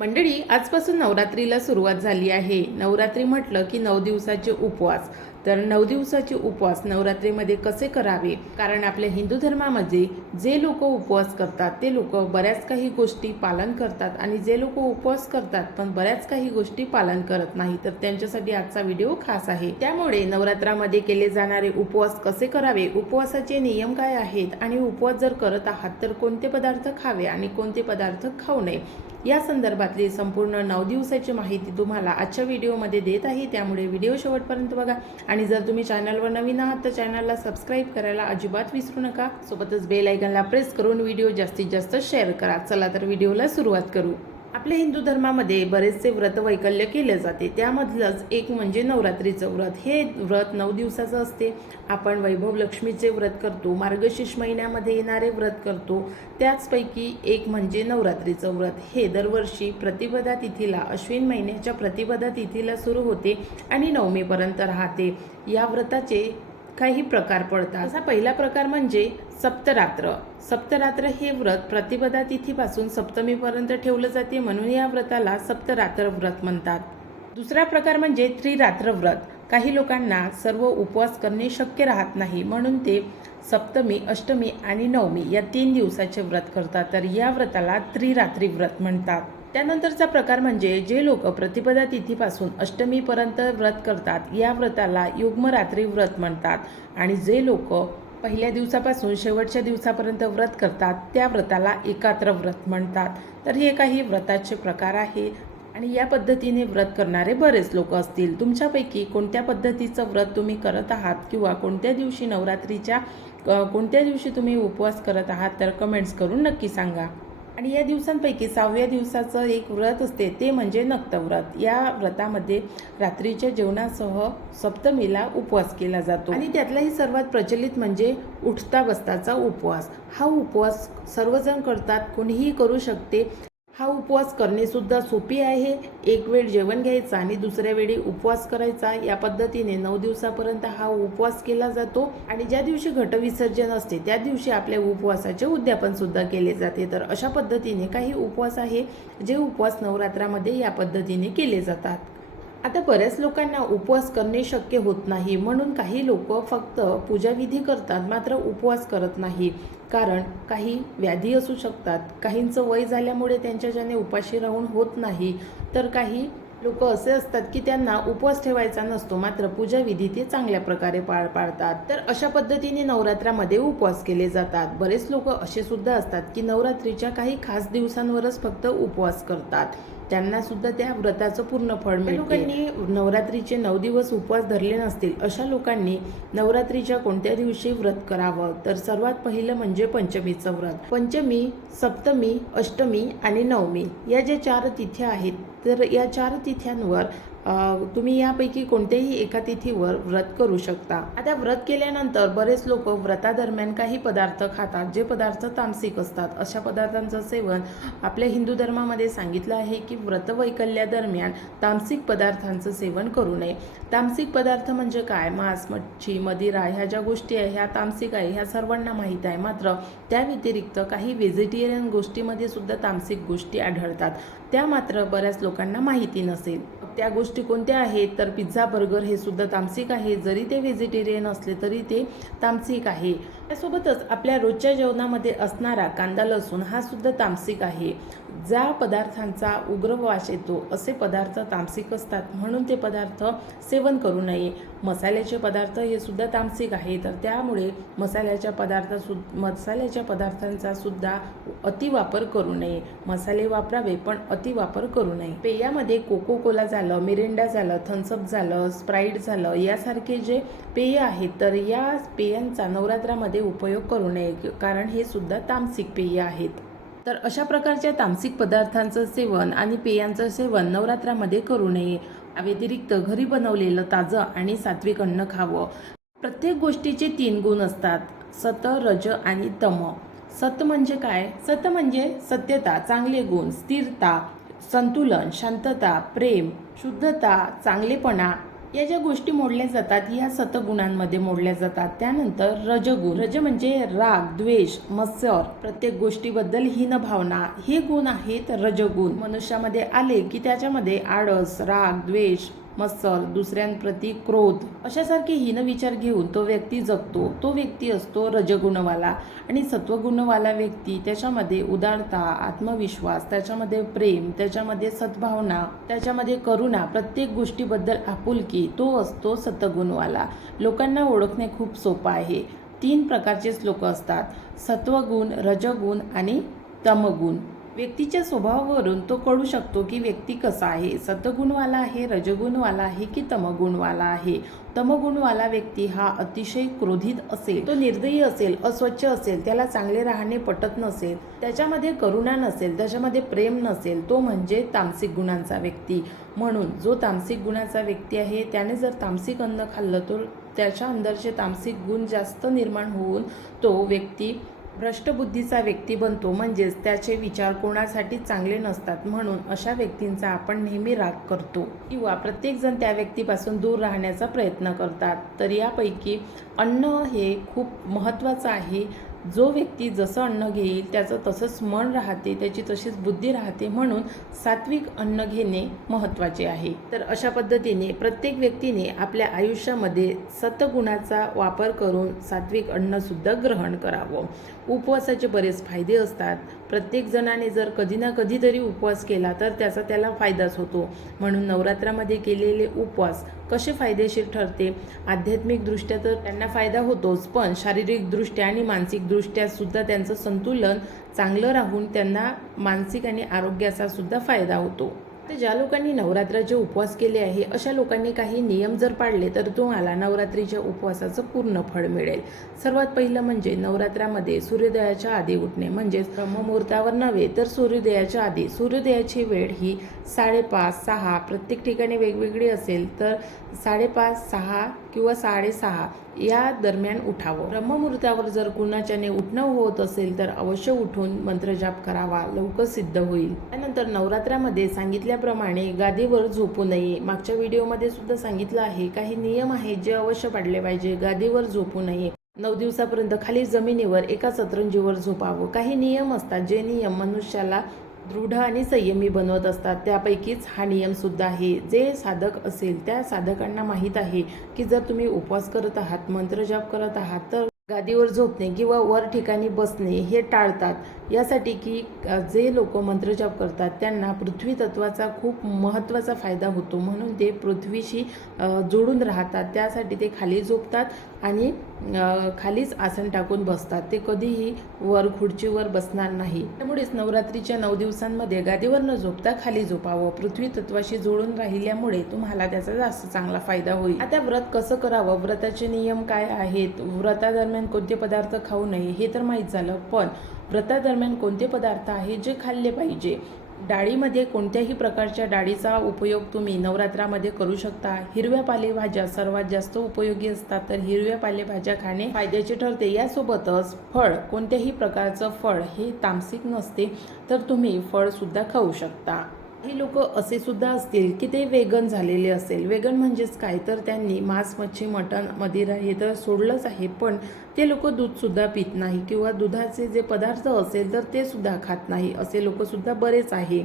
मंडळी आजपासून नवरात्रीला सुरुवात झाली आहे. नवरात्री म्हटलं की नऊ दिवसाचे उपवास. तर नऊ दिवसाचे उपवास नवरात्रीमध्ये कसे करावे? कारण आपल्या हिंदू धर्मामध्ये जे लोक उपवास करतात ते लोक बऱ्याच काही गोष्टी पालन करतात आणि जे लोक उपवास करतात पण बऱ्याच काही गोष्टी पालन करत नाही. तर त्यांच्यासाठी आजचा व्हिडिओ खास आहे. त्यामुळे नवरात्रामध्ये केले जाणारे उपवास कसे करावे? उपवासाचे नियम काय आहेत? आणि उपवास जर करत आहात तर कोणते पदार्थ खावे आणि कोणते पदार्थ खाऊ नये? या संदर्भातली संपूर्ण नऊ दिवसाची माहिती तुम्हाला आजच्या व्हिडिओमध्ये देत आहे. त्यामुळे व्हिडिओ शेवटपर्यंत बघा. आणि जर तुम्ही चॅनलवर नवीन आहात तर चॅनलला सबस्क्राईब करायला अजिबात विसरू नका. सोबतच बेल आयकनला प्रेस करून व्हिडिओ जास्तीत जास्त शेअर करा. चला तर व्हिडिओला सुरुवात करू. आपल्या हिंदू धर्मामध्ये बरेचसे व्रत वैकल्य केले जाते. त्यामधलंच एक म्हणजे नवरात्रीचं व्रत. हे व्रत नऊ दिवसाचं असते. आपण वैभव लक्ष्मीचे व्रत करतो मार्गशीर्ष महिन्यामध्ये येणारे व्रत करतो. त्याचपैकी एक म्हणजे नवरात्रीचं व्रत. हे दरवर्षी प्रतिपदा तिथीला अश्विन महिन्याच्या प्रतिपदा तिथीला सुरू होते आणि नवमीपर्यंत राहते. या व्रताचे काही प्रकार पडतात. असा पहिला प्रकार म्हणजे सप्तरात्र. सप्तरात्र हे व्रत प्रतिपदा तिथीपासून सप्तमीपर्यंत ठेवलं जाते म्हणून या व्रताला सप्तरात्र व्रत म्हणतात. दुसरा प्रकार म्हणजे त्रिरात्र व्रत. काही लोकांना सर्व उपवास करणे शक्य राहत नाही म्हणून ते सप्तमी अष्टमी आणि नवमी या तीन दिवसाचे व्रत करतात. तर या व्रताला त्रिरात्री व्रत म्हणतात. त्यानंतरचा प्रकार म्हणजे जे लोक प्रतिपदा तिथीपासून अष्टमीपर्यंत व्रत करतात या व्रताला युग्मरात्री व्रत म्हणतात. आणि जे लोक पहिल्या दिवसापासून शेवटच्या दिवसापर्यंत व्रत करतात त्या व्रताला एकात्र व्रत म्हणतात. तर हे काही व्रताचे प्रकार आहे. आणि या पद्धतीने व्रत करणारे बरेच लोक असतील. तुमच्यापैकी कोणत्या पद्धतीचं व्रत तुम्ही करत आहात? किंवा कोणत्या दिवशी नवरात्रीच्या कोणत्या दिवशी तुम्ही उपवास करत आहात? तर कमेंट्स करून नक्की सांगा. आणि या दिवसांपैकी सहाव्या दिवसाचं एक व्रत असते ते म्हणजे नक्तव्रत. या व्रतामध्ये रात्रीच्या जेवणासह सप्तमीला उपवास केला जातो. आणि त्यातलाही सर्वात प्रचलित म्हणजे उठता बसताचा उपवास. हा उपवास सर्वजण करतात कोणीही करू शकते हा उपवास करणेसुद्धा सोपी आहे. एक वेळ जेवण घ्यायचा आणि दुसऱ्या वेळी उपवास करायचा. या पद्धतीने नऊ दिवसापर्यंत हा उपवास केला जातो. आणि ज्या दिवशी घटविसर्जन असते त्या दिवशी आपल्या उपवासाचे उद्यापन सुद्धा केले जाते. तर अशा पद्धतीने काही उपवास आहे जे उपवास नवरात्रामध्ये या पद्धतीने केले जातात. आता बऱ्याच लोकांना उपवास करणे शक्य होत नाही म्हणून काही लोक फक्त पूजाविधी करतात मात्र उपवास करत नाही. कारण काही व्याधी असू शकतात. काहींचं वय झाल्यामुळे त्यांच्याच्याने उपाशी राहून होत नाही. तर काही लोक असे असतात की त्यांना उपवास ठेवायचा नसतो मात्र पूजाविधी ते चांगल्या प्रकारे पार पाडतात तर अशा पद्धतीने नवरात्रामध्ये उपवास केले जातात. बरेच लोक असे सुद्धा असतात की नवरात्रीच्या काही खास दिवसांवरच फक्त उपवास करतात. त्यांना सुद्धा त्या व्रताचं पूर्ण फळ मिळते. लोकांनी नवरात्रीचे नऊ दिवस उपवास धरले नसतील अशा लोकांनी नवरात्रीच्या कोणत्या दिवशी व्रत करावं? तर सर्वात पहिलं म्हणजे पंचमीचं व्रत. पंचमी सप्तमी अष्टमी आणि नवमी या ज्या चार तिथ्या आहेत तर या चार तिथ्यांवर तुम्ही यापैकी कोणत्याही एका तिथीवर व्रत करू शकता. आता व्रत केल्यानंतर बरेच लोक व्रतादरम्यान काही पदार्थ खातात जे पदार्थ तामसिक असतात. अशा पदार्थांचं सेवन आपल्या हिंदू धर्मामध्ये सांगितलं आहे की व्रतवैकल्यादरम्यान तामसिक पदार्थांचं सेवन करू नये. तामसिक पदार्थ म्हणजे काय? मांस मच्छी मदिरा ह्या ज्या गोष्टी आहे ह्या तामसिक आहे ह्या सर्वांना माहीत आहे. मात्र त्या व्यतिरिक्त काही व्हेजिटेरियन गोष्टीमध्ये सुद्धा तामसिक गोष्टी आढळतात. त्या मात्र बऱ्याच लोकांना माहिती नसेल. त्या गोष्टी कोणत्या आहेत? तर पिझ्झा बर्गर हे सुद्धा तामसिक आहे. जरी ते व्हेजिटेरियन असले तरी ते तामसिक आहे. त्यासोबतच आपल्या रोजच्या जेवणामध्ये असणारा कांदा लसूण हा सुद्धा तामसिक आहे. ज्या पदार्थांचा उग्र वास येतो असे पदार्थ तामसिक असतात. म्हणून ते पदार्थ सेवन करू नये. मसाल्याचे पदार्थ हे सुद्धा तामसिक आहे. तर त्यामुळे मसाल्याच्या पदार्थ सु मसाल्याच्या पदार्थांचा सुद्धा अतिवापर करू नये. मसाले वापरावे पण अतिवापर करू नये. पेयामध्ये कोको कोला झालं मिरिंडा झालं थम्सअप झालं स्प्राईट झालं यासारखे जे पेय आहेत तर या पेयांचा नवरात्रामध्ये उपयोग करू नये कारण हे सुद्धा तामसिक पेय आहेत. तर अशा प्रकारच्या तामसिक पदार्थांचं सेवन आणि पेयांचं सेवन नवरात्रामध्ये करू नये. व्यतिरिक्त घरी बनवलेलं ताजं आणि सात्विक अन्न खावं. प्रत्येक गोष्टीचे तीन गुण असतात. सत रज आणि तम. सत म्हणजे काय? सत म्हणजे सत्यता चांगले गुण स्थिरता संतुलन शांतता प्रेम शुद्धता चांगलेपणा या ज्या गोष्टी मोडल्या जातात या सतगुणांमध्ये मोडल्या जातात त्यानंतर रजगुण. रज म्हणजे राग द्वेष मत्सर. प्रत्येक गोष्टीबद्दल हीन भावना हे गुण आहेत रजगुण. मनुष्यामध्ये आले की त्याच्यामध्ये आळस राग द्वेष मत्सर दुसऱ्यांप्रती क्रोध अशासारखे हीन विचार घेऊन तो व्यक्ती जगतो. तो व्यक्ती असतो रजगुणवाला आणि सत्वगुणवाला व्यक्ती. त्याच्यामध्ये उदारता आत्मविश्वास त्याच्यामध्ये प्रेम त्याच्यामध्ये सद्भावना त्याच्यामध्ये करुणा प्रत्येक गोष्टीबद्दल आपुलकी. तो असतो सतगुणवाला लोकांना ओळखणे खूप सोपं आहे. तीन प्रकारचेच लोक असतात. सत्वगुण रजगुण आणि तमगुण. व्यक्तीच्या स्वभावावरून तो कळू शकतो की व्यक्ती कसा आहे. सतगुणवाला आहे रजगुणवाला आहे की तमगुणवाला आहे? तमगुणवाला व्यक्ती हा अतिशय क्रोधित असेल. तो निर्दयी असेल अस्वच्छ असेल त्याला चांगले राहणे पटत नसेल त्याच्यामध्ये करुणा नसेल त्याच्यामध्ये प्रेम नसेल तो म्हणजे तामसिक गुणांचा व्यक्ती. म्हणून जो तामसिक गुणाचा व्यक्ती आहे त्याने जर तामसिक अन्न खाल्लं तर त्याच्या अंदरचे तामसिक गुण जास्त निर्माण होऊन तो व्यक्ती भ्रष्टबुद्धीचा व्यक्ती बनतो म्हणजेच त्याचे विचार कोणासाठी चांगले नसतात म्हणून अशा व्यक्तींचा आपण नेहमी राग करतो. किंवा प्रत्येकजण त्या व्यक्तीपासून दूर राहण्याचा प्रयत्न करतात. तर यापैकी अन्न हे खूप महत्त्वाचं आहे. जो व्यक्ती जसं अन्न घेईल त्याचं तसंच मन राहते त्याची तशीच बुद्धी राहते म्हणून सात्विक अन्न घेणे महत्त्वाचे आहे. तर अशा पद्धतीने प्रत्येक व्यक्तीने आपल्या आयुष्यामध्ये सतगुणाचा वापर करून सात्विक अन्नसुद्धा ग्रहण करावं. उपवासाचे बरेच फायदे असतात. प्रत्येक जणाने जर कधी ना कधीतरी उपवास केला तर त्याचा त्याला फायदाच होतो. म्हणून नवरात्रामध्ये केलेले उपवास कसे फायदेशीर ठरते? आध्यात्मिकदृष्ट्या तर त्यांना फायदा होतोच पण शारीरिकदृष्ट्या आणि मानसिकदृष्ट्या सुद्धा त्यांचं संतुलन चांगलं राहून त्यांना मानसिक आणि आरोग्याचा सुद्धा फायदा होतो. तर ज्या लोकांनी नवरात्राचे उपवास केले आहे अशा लोकांनी काही नियम जर पाळले तर तुम्हाला नवरात्रीच्या उपवासाचं पूर्ण फळ मिळेल. सर्वात पहिलं म्हणजे नवरात्रामध्ये सूर्योदयाच्या आधी उठणे म्हणजेच ब्रह्ममुहूर्तावर नव्हे तर सूर्योदयाच्या आधी. सूर्योदयाची वेळ ही साडेपाच सहा प्रत्येक ठिकाणी वेगवेगळी असेल तर साडेपाच सहा किंवा साडेसहा या दरम्यान उठावं. ब्रह्ममुहूर्तावर जर कुणाच्याने उठणं होत असेल तर अवश्य उठून मंत्रजाप करावा. लवकर सिद्ध होईल. त्यानंतर नवरात्रामध्ये सांगितल्याप्रमाणे गादीवर झोपू नये. मागच्या व्हिडिओमध्ये सुद्धा सांगितलं आहे. काही नियम आहेत जे अवश्य पाडले पाहिजे. गादीवर झोपू नये. नऊ दिवसापर्यंत खाली जमिनीवर एका सतरंजीवर झोपावं. काही नियम असतात जे नियम मनुष्याला दृढ आणि संयमी बनवत असतात. त्यापैकीच हा नियमसुद्धा आहे. जे साधक असेल त्या साधकांना माहीत आहे की जर तुम्ही उपवास करत आहात मंत्रजाप करत आहात तर गादीवर झोपणे किंवा वर ठिकाणी बसणे हे टाळतात. यासाठी की जे लोक मंत्रजाप करतात त्यांना पृथ्वी तत्वाचा खूप महत्त्वाचा फायदा होतो. म्हणून ते पृथ्वीशी जोडून राहतात. त्यासाठी ते खाली झोपतात आणि खालीच आसन टाकून बसतात. ते कधीही वर खुर्चीवर बसणार नाही. त्यामुळेच नवरात्रीच्या नऊ दिवसांमध्ये गादीवर न झोपता खाली झोपावं. पृथ्वी तत्वाशी जोडून राहिल्यामुळे तुम्हाला त्याचा जास्त चांगला फायदा होईल. आता व्रत कसं करावं? व्रताचे नियम काय आहेत? व्रतादरम्यान कोणते पदार्थ खाऊ नये हे तर माहीत झालं पण व्रतादरम्यान कोणते पदार्थ आहे जे खाल्ले पाहिजे? डाळीमध्ये कोणत्याही प्रकारच्या डाळीचा उपयोग तुम्ही नवरात्रामध्ये करू शकता. हिरव्या पालेभाज्या सर्वात जास्त उपयोगी असतात. तर हिरव्या पालेभाज्या खाणे फायद्याचे ठरते. यासोबतच फळ कोणत्याही प्रकारचं फळ हे तामसिक नसते तर तुम्ही फळसुद्धा खाऊ शकता. काही लोक असे सुद्धा असतील की ते वेगन झालेले असेल. वेगन म्हणजेच काय? तर त्यांनी मांस मच्छी मटण मदिरा हे तर सोडलंच आहे पण ते लोक दूधसुद्धा पित नाही किंवा दुधाचे जे पदार्थ असेल तर ते सुद्धा खात नाही असे लोकसुद्धा बरेच आहे.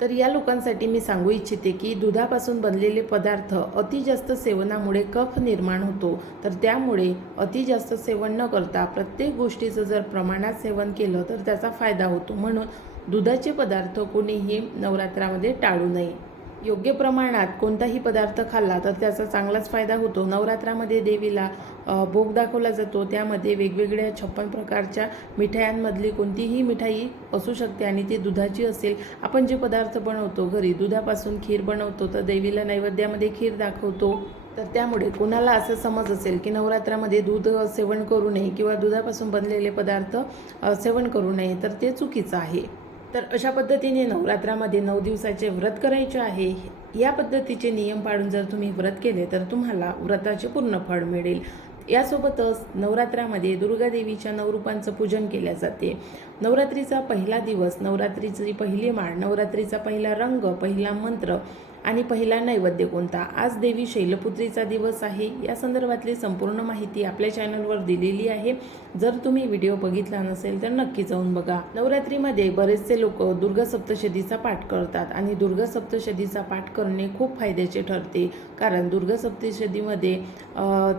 तर या लोकांसाठी मी सांगू इच्छिते की दुधापासून बनलेले पदार्थ अति जास्त सेवनामुळे कफ निर्माण होतो. तर त्यामुळे अति जास्त सेवन न करता प्रत्येक गोष्टीचं जर प्रमाणात सेवन केलं तर त्याचा फायदा होतो. म्हणून दुधाचे पदार्थ कोणीही नवरात्रामध्ये टाळू नये. योग्य प्रमाणात कोणताही पदार्थ खाल्ला तर त्याचा चांगलाच फायदा होतो. नवरात्रामध्ये देवीला भोग दाखवला जातो. त्यामध्ये वेगवेगळ्या छप्पन प्रकारच्या मिठायांमधली कोणतीही मिठाई असू शकते आणि ती दुधाची असेल. आपण जे पदार्थ बनवतो घरी दुधापासून खीर बनवतो तर देवीला नैवेद्यामध्ये खीर दाखवतो. तर त्यामुळे कुणाला असं समज असेल की नवरात्रामध्ये दूध सेवन करू नये किंवा दुधापासून बनलेले पदार्थ सेवन करू नये तर ते चुकीचं आहे. तर अशा पद्धतीने नवरात्रामध्ये नऊ दिवसाचे व्रत करायचे आहे. या पद्धतीचे नियम पाळून जर तुम्ही व्रत केले तर तुम्हाला व्रताचे पूर्ण फळ मिळेल. यासोबतच नवरात्रामध्ये दुर्गादेवीच्या नवरूपांचं पूजन केले जाते. नवरात्रीचा पहिला दिवस नवरात्रीची पहिली माळ नवरात्रीचा पहिला रंग पहिला मंत्र आणि पहिला नैवेद्य कोणता? आज देवी शैलपुत्रीचा दिवस आहे. या संदर्भातली संपूर्ण माहिती आपल्या चॅनलवर दिलेली आहे. जर तुम्ही व्हिडिओ बघितला नसेल तर नक्की जाऊन बघा. नवरात्रीमध्ये बरेचसे लोक दुर्गा सप्तशतीचा पाठ करतात आणि दुर्गा सप्तशतीचा पाठ करणे खूप फायद्याचे ठरते. कारण दुर्गा सप्तशतीमध्ये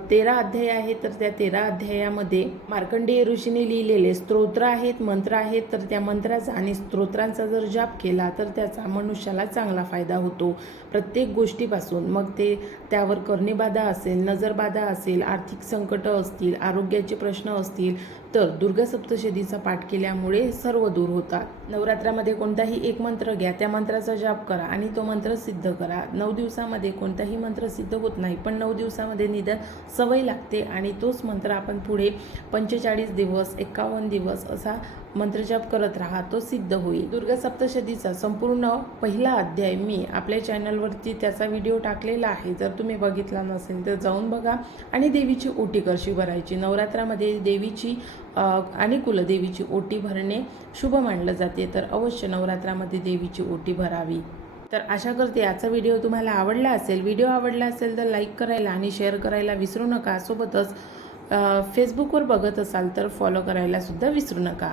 तेरा अध्याय आहे तर त्या तेरा अध्यायामध्ये मार्कंडेय ऋषीने लिहिलेले स्तोत्र आहेत मंत्र आहेत. तर त्या मंत्राचा आणि स्तोत्रांचा जर जाप केला तर त्याचा मनुष्याला चांगला फायदा होतो. प्रत्येक गोष्टीपासून. मग ते त्यावर करणेबाधा असेल नजरबाधा असेल आर्थिक संकटं असतील आरोग्याचे प्रश्न असतील तर दुर्गा सप्तशतीचा पाठ केल्यामुळे सर्व दूर होतात. नवरात्रामध्ये कोणताही एक मंत्र घ्या त्या मंत्राचा जाप करा आणि तो मंत्र सिद्ध करा. नऊ दिवसामध्ये कोणताही मंत्र सिद्ध होत नाही पण नऊ दिवसामध्ये निदान सवय लागते आणि तोच मंत्र आपण पुढे पंचेचाळीस दिवस एकावन्न दिवस असा मंत्रजाप करत राहा तो सिद्ध होईल. दुर्गा सप्तशतीचा संपूर्ण पहिला अध्याय मी आपल्या चॅनलवरती त्याचा व्हिडिओ टाकलेला आहे. जर तुम्ही बघितला नसेल तर जाऊन बघा. आणि देवीची ओटी कशी भरायची? नवरात्रामध्ये देवीची आणि कुलदेवीची ओटी भरणे शुभ मानलं जाते. तर अवश्य नवरात्रामध्ये देवीची ओटी भरावी. तर आशा करते आजचा व्हिडिओ तुम्हाला आवडला असेल. व्हिडिओ आवडला असेल तर लाईक करायला आणि शेअर करायला विसरू नका. सोबतच फेसबुकवर बघत असाल तर फॉलो करायला सुद्धा विसरू नका.